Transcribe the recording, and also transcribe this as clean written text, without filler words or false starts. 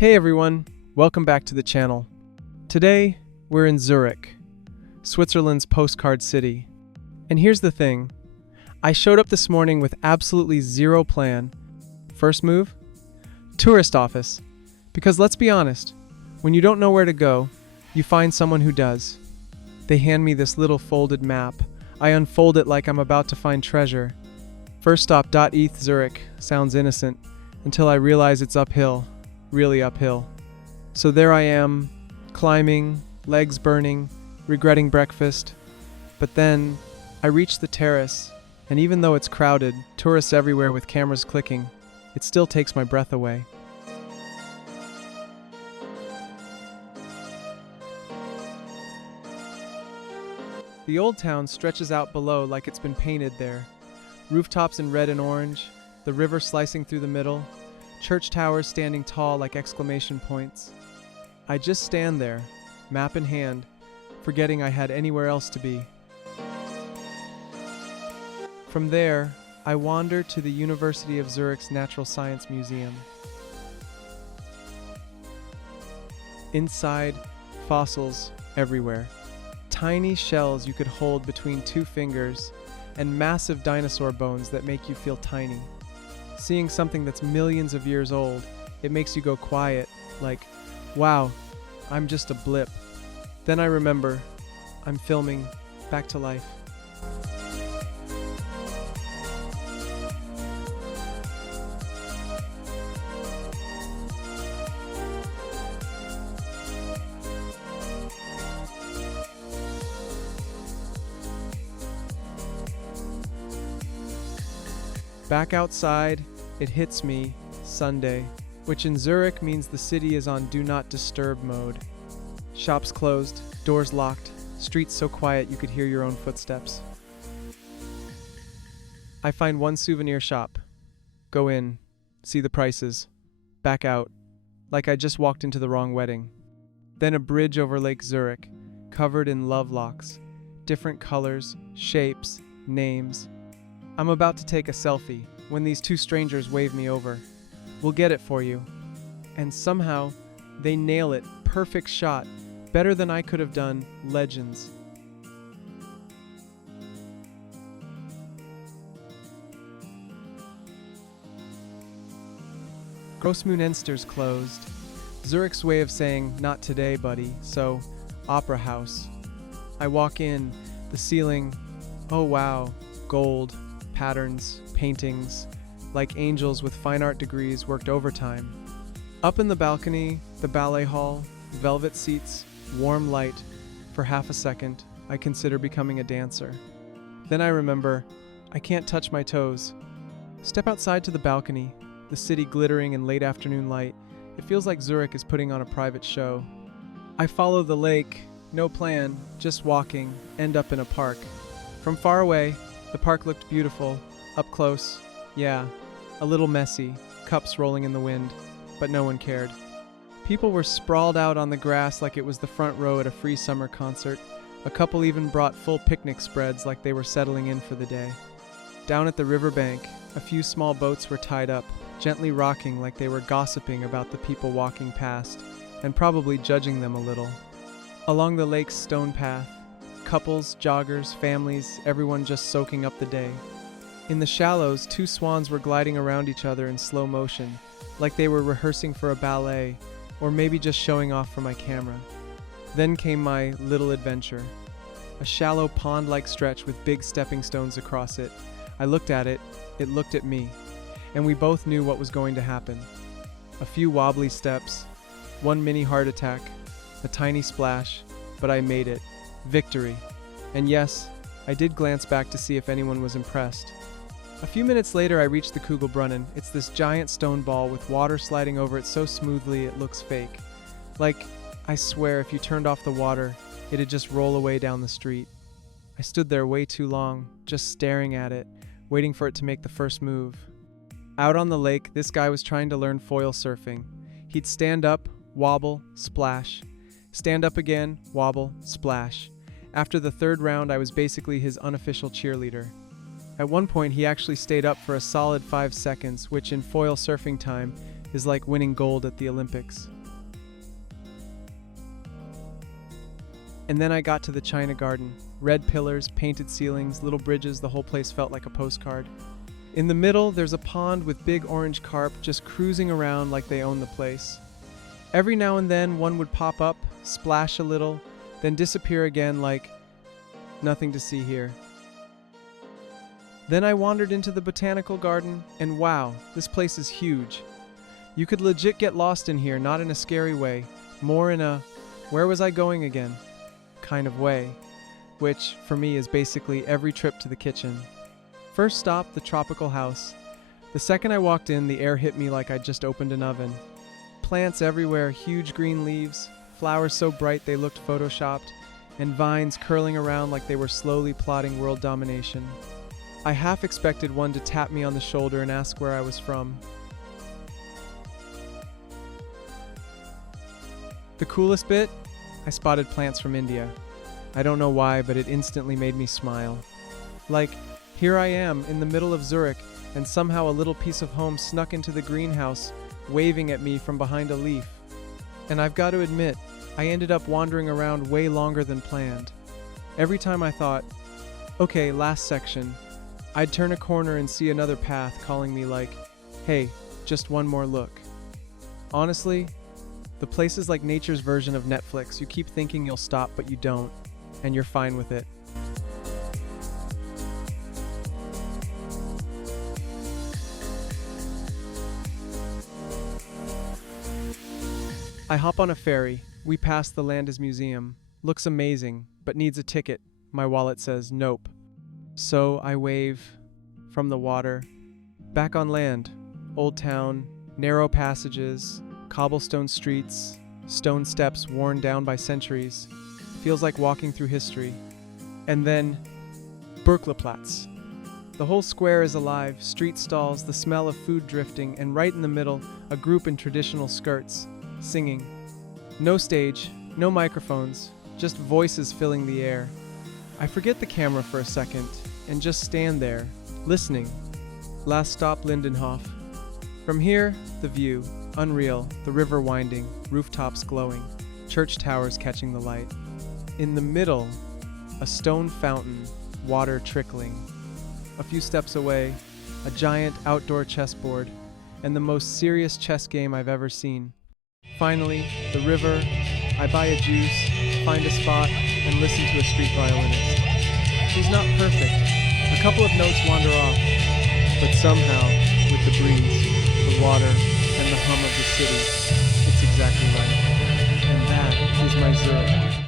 Hey everyone, welcome back to the channel. Today, we're in Zurich, Switzerland's postcard city. And here's the thing, I showed up this morning with absolutely zero plan. First move? Tourist office. Because let's be honest, when you don't know where to go, you find someone who does. They hand me this little folded map. I unfold it like I'm about to find treasure. First stop .eth Zurich sounds innocent, until I realize it's uphill. Really uphill. So there I am, climbing, legs burning, regretting breakfast. But then, I reach the terrace, and even though it's crowded, tourists everywhere with cameras clicking, it still takes my breath away. The old town stretches out below like it's been painted there. Rooftops in red and orange, the river slicing through the middle, church towers standing tall like exclamation points. I just stand there, map in hand, forgetting I had anywhere else to be. From there, I wander to the University of Zurich's Natural Science Museum. Inside, fossils everywhere. Tiny shells you could hold between two fingers, and massive dinosaur bones that make you feel tiny. Seeing something that's millions of years old, it makes you go quiet, like, wow, I'm just a blip. Then I remember, I'm filming back to life. Back outside, it hits me, Sunday, which in Zurich means the city is on Do Not Disturb mode. Shops closed, doors locked, streets so quiet you could hear your own footsteps. I find one souvenir shop. Go in, see the prices, back out, like I just walked into the wrong wedding. Then a bridge over Lake Zurich, covered in love locks, different colors, shapes, names. I'm about to take a selfie when these two strangers wave me over. We'll get it for you. And somehow, they nail it. Perfect shot. Better than I could have done. Legends. Grossmünster's closed. Zurich's way of saying, not today, buddy. So, Opera House. I walk in. The ceiling, oh wow, gold. Patterns, paintings, like angels with fine art degrees worked overtime. Up in the balcony, the ballet hall, velvet seats, warm light. For half a second, I consider becoming a dancer. Then I remember, I can't touch my toes. Step outside to the balcony, the city glittering in late afternoon light. It feels like Zurich is putting on a private show. I follow the lake, no plan, just walking, end up in a park. From far away, the park looked beautiful. Up close, yeah, a little messy, cups rolling in the wind, but no one cared. People were sprawled out on the grass like it was the front row at a free summer concert. A couple even brought full picnic spreads like they were settling in for the day. Down at the riverbank, a few small boats were tied up, gently rocking like they were gossiping about the people walking past, and probably judging them a little. Along the lake's stone path, couples, joggers, families, everyone just soaking up the day. In the shallows, two swans were gliding around each other in slow motion, like they were rehearsing for a ballet, or maybe just showing off for my camera. Then came my little adventure. A shallow pond-like stretch with big stepping stones across it. I looked at it looked at me, and we both knew what was going to happen. A few wobbly steps, one mini heart attack, a tiny splash, but I made it. Victory. And yes, I did glance back to see if anyone was impressed. A few minutes later I reached the Kugelbrunnen. It's this giant stone ball with water sliding over it so smoothly it looks fake. Like, I swear if you turned off the water, it'd just roll away down the street. I stood there way too long, just staring at it, waiting for it to make the first move. Out on the lake, this guy was trying to learn foil surfing. He'd stand up, wobble, splash. Stand up again, wobble, splash. After the third round, I was basically his unofficial cheerleader. At one point, he actually stayed up for a solid 5 seconds, which in foil surfing time is like winning gold at the Olympics. And then I got to the China Garden. Red pillars, painted ceilings, little bridges, the whole place felt like a postcard. In the middle, there's a pond with big orange carp just cruising around like they own the place. Every now and then, one would pop up, splash a little, then disappear again like nothing to see here. Then I wandered into the Botanical Garden, and wow, this place is huge. You could legit get lost in here, not in a scary way, more in a where was I going again kind of way, which, for me, is basically every trip to the kitchen. First stop, the tropical house. The second I walked in, the air hit me like I'd just opened an oven. Plants everywhere, huge green leaves, flowers so bright they looked photoshopped, and vines curling around like they were slowly plotting world domination. I half expected one to tap me on the shoulder and ask where I was from. The coolest bit? I spotted plants from India. I don't know why, but it instantly made me smile. Like, here I am in the middle of Zurich, and somehow a little piece of home snuck into the greenhouse, waving at me from behind a leaf. And I've got to admit, I ended up wandering around way longer than planned. Every time I thought, okay, last section, I'd turn a corner and see another path calling me like, hey, just one more look. Honestly, the place is like nature's version of Netflix. You keep thinking you'll stop, but you don't, and you're fine with it. I hop on a ferry. We pass the Landes Museum. Looks amazing, but needs a ticket. My wallet says nope. So I wave from the water. Back on land. Old Town, narrow passages, cobblestone streets, stone steps worn down by centuries. Feels like walking through history. And then, Berkelaplatz. The whole square is alive, street stalls, the smell of food drifting, and right in the middle, a group in traditional skirts, singing. No stage, no microphones, just voices filling the air. I forget the camera for a second, and just stand there, listening. Last stop, Lindenhof. From here, the view, unreal, the river winding, rooftops glowing, church towers catching the light. In the middle, a stone fountain, water trickling. A few steps away, a giant outdoor chessboard, and the most serious chess game I've ever seen. Finally, the river. I buy a juice, find a spot, and listen to a street violinist. She's not perfect. A couple of notes wander off, but somehow, with the breeze, the water, and the hum of the city, it's exactly right. And that is my Zurich.